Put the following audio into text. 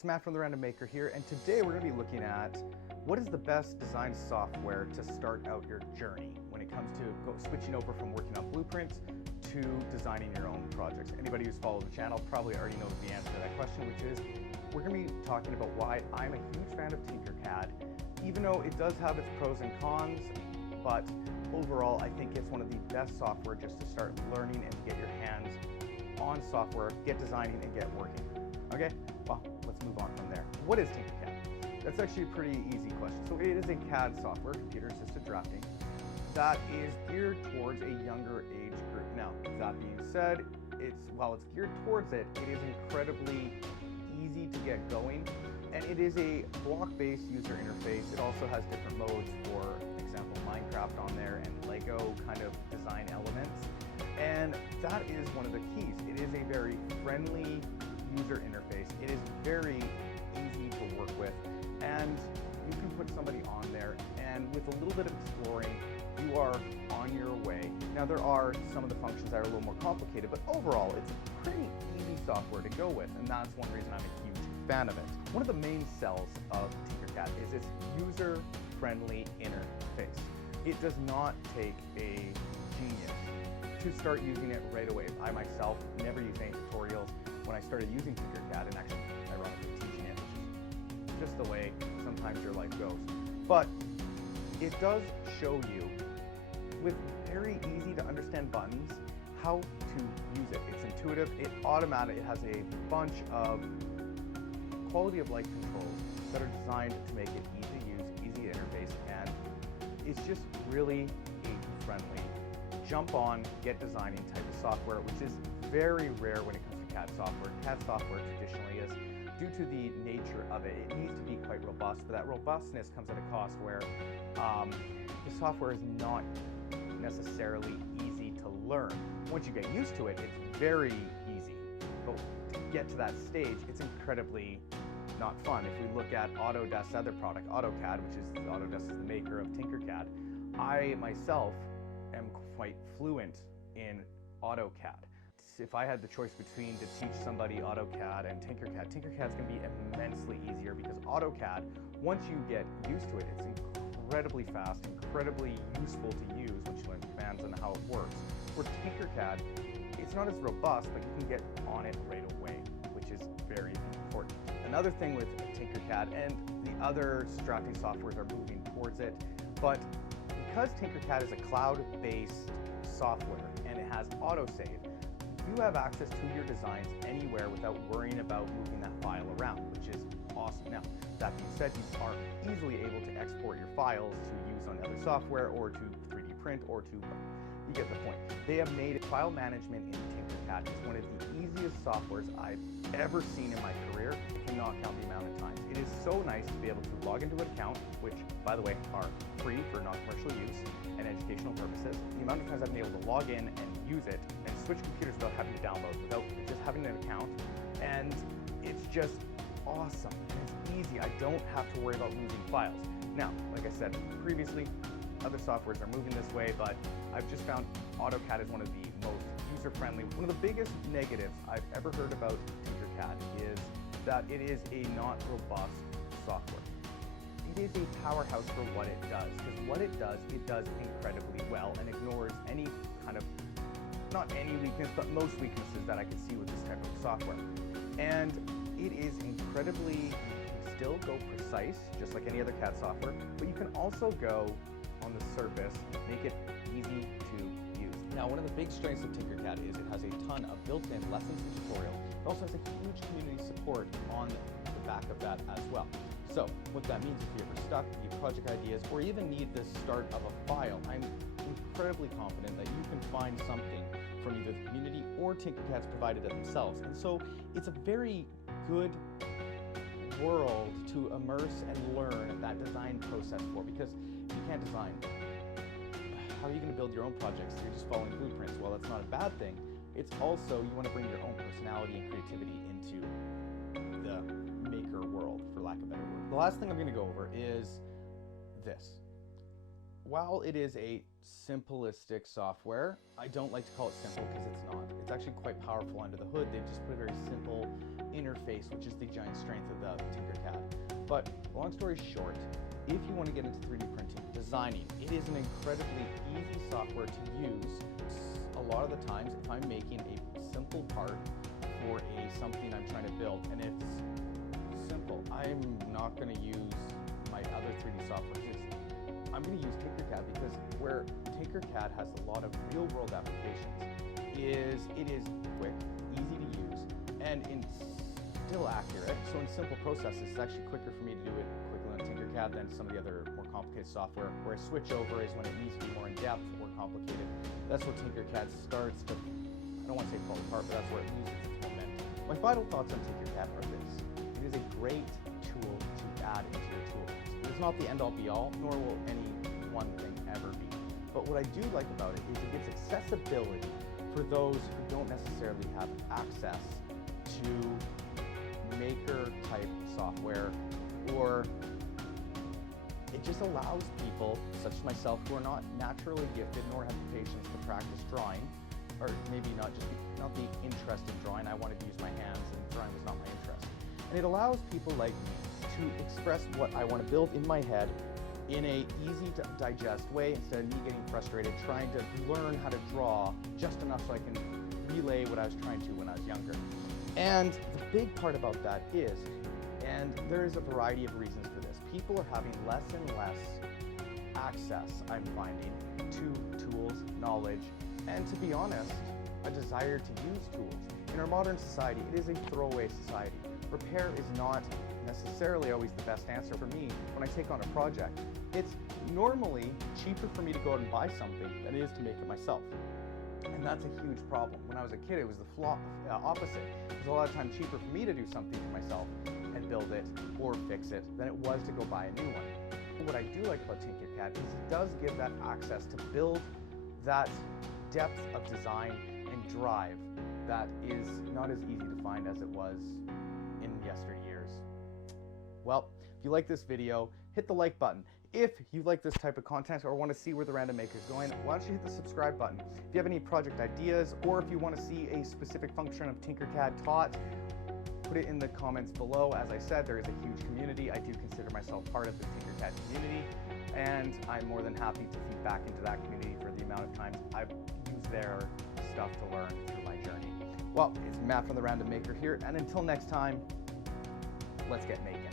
It's Matt from The Random Maker here, and today we're going to be looking at what is the best design software to start out your journey when it comes to switching over from working on blueprints to designing your own projects. Anybody who's followed the channel probably already knows the answer to that question, which is we're going to be talking about why I'm a huge fan of TinkerCad, even though it does have its pros and cons, but overall I think it's one of the best software just to start learning and to get your hands on software, get designing and get working. Okay, well, let's move on from there. What is TinkerCad? That's actually a pretty easy question. So it is a CAD software, computer assisted drafting, that is geared towards a younger age group. Now, that being said, while it's geared towards it, it is incredibly easy to get going, and it is a block-based user interface. It also has different modes, for example, Minecraft on there and Lego kind of design elements. And that is one of the keys. It is a very friendly user interface. It is very easy to work with, and you can put somebody on there, and with a little bit of exploring, you are on your way. Now, there are some of the functions that are a little more complicated, but overall, it's a pretty easy software to go with, and that's one reason I'm a huge fan of it. One of the main sells of TinkerCad is its user-friendly interface. It does not take a genius to start using it right away. I myself never used any tutorials when I started using TinkerCad, and actually ironically teaching it, which is just the way sometimes your life goes. But it does show you with very easy to understand buttons how to use it. It's intuitive, it has a bunch of quality of life controls that are designed to make it easy to use, easy to interface, and it's just really age-friendly. Jump on, get designing type of software, which is very rare when it comes to CAD software. CAD software traditionally is, due to the nature of it, it needs to be quite robust, but that robustness comes at a cost where the software is not necessarily easy to learn. Once you get used to it, it's very easy, but to get to that stage, it's incredibly not fun. If we look at Autodesk's other product, AutoCAD, which is Autodesk is the maker of TinkerCAD, I myself am quite fluent in AutoCAD. If I had the choice between to teach somebody AutoCAD and TinkerCAD, TinkerCAD's going to be immensely easier, because AutoCAD, once you get used to it, it's incredibly fast, incredibly useful to use once you learn commands and how it works. For TinkerCAD, it's not as robust, but you can get on it right away, which is very important. Another thing with TinkerCAD, and the other drafting softwares are moving towards it, but because TinkerCAD is a cloud-based software and it has autosave, you have access to your designs anywhere without worrying about moving that file around, which is awesome. Now, that being said, you are easily able to export your files to use on other software, or to 3D print, or to, you get the point. They have made file management in TinkerCAD is one of the easiest softwares I've ever seen in my career. I cannot count the amount of times. It is so nice to be able to log into an account, which, by the way, are free for non-commercial use and educational purposes. The amount of times I've been able to log in and use it and switch computers without having to download, without just having an account, and it's just awesome. And it's easy. I don't have to worry about losing files. Now, like I said previously, other softwares are moving this way, but I've just found AutoCAD is one of the most user-friendly. One of the biggest negatives I've ever heard about TinkerCAD is that it is a not robust software. It is a powerhouse for what it does, because what it does incredibly well and ignores any kind of, not any weakness, but most weaknesses that I could see with this type of software. And it is incredibly, you can still go precise, just like any other CAD software, but you can also go on the surface, make it easy to use. Now, one of the big strengths of TinkerCAD is it has a ton of built-in lessons and tutorials. It also has a huge community support on the back of that as well. So what that means, if you're ever stuck, you have project ideas, or even need the start of a file, I'm incredibly confident that you can find something from either the community or TinkerCAD's provided it themselves. And so it's a very good world to immerse and learn that design process for, because if you can't design, how are you going to build your own projects? You're just following blueprints. Well, that's not a bad thing. It's also, you want to bring your own personality and creativity into the maker world, for lack of a better word. The last thing I'm going to go over is this. While it is a simplistic software, I don't like to call it simple, because it's not. It's actually quite powerful under the hood. They've just put a very simple interface, which is the giant strength of But long story short, if you want to get into 3D printing, designing, it is an incredibly easy software to use. A lot of the times, if I'm making a simple part for something I'm trying to build, and it's simple, I'm not going to use my other 3D software. I'm going to use TinkerCad because where TinkerCad has a lot of real-world applications is it is quick, easy to use, and still accurate. So in simple processes, it's actually quicker for me to do it quickly on TinkerCad than some of the other more complicated software. Where a switch over is when it needs to be more in-depth, more complicated. That's where TinkerCad starts to, I don't want to say fall apart, but that's where it loses its momentum. My final thoughts on TinkerCad are this. It is a great tool to add into your toolbox. It's not the end-all be-all, nor will any one thing ever be. But what I do like about it is it gives accessibility for those who don't necessarily have access to maker-type software, or it just allows people, such as myself, who are not naturally gifted nor have the patience to practice drawing, or maybe not the interest in drawing. I wanted to use my hands, and drawing was not my interest. And it allows people like me to express what I want to build in my head in a easy to digest way, instead of me getting frustrated trying to learn how to draw just enough so I can relay what I was trying to when I was younger. And the big part about that is, and there is a variety of reasons for this, people are having less and less access, I'm finding, to tools, knowledge, and to be honest, a desire to use tools. In our modern society, it is a throwaway society. Repair is not necessarily always the best answer for me when I take on a project. It's normally cheaper for me to go out and buy something than it is to make it myself. And that's a huge problem. When I was a kid, it was the opposite. It was a lot of time cheaper for me to do something for myself and build it or fix it than it was to go buy a new one. What I do like about TinkerCad is it does give that access to build that depth of design and drive that is not as easy to find as it was in yesteryears. Well, if you like this video, hit the like button. If you like this type of content or want to see where the Random Maker is going, why don't you hit the subscribe button? If you have any project ideas, or if you want to see a specific function of TinkerCad taught, put it in the comments below. As I said, there is a huge community. I do consider myself part of the TinkerCad community, and I'm more than happy to feed back into that community for the amount of times I've used their stuff to learn through my journey. Well, it's Matt from the Random Maker here, and until next time, let's get making.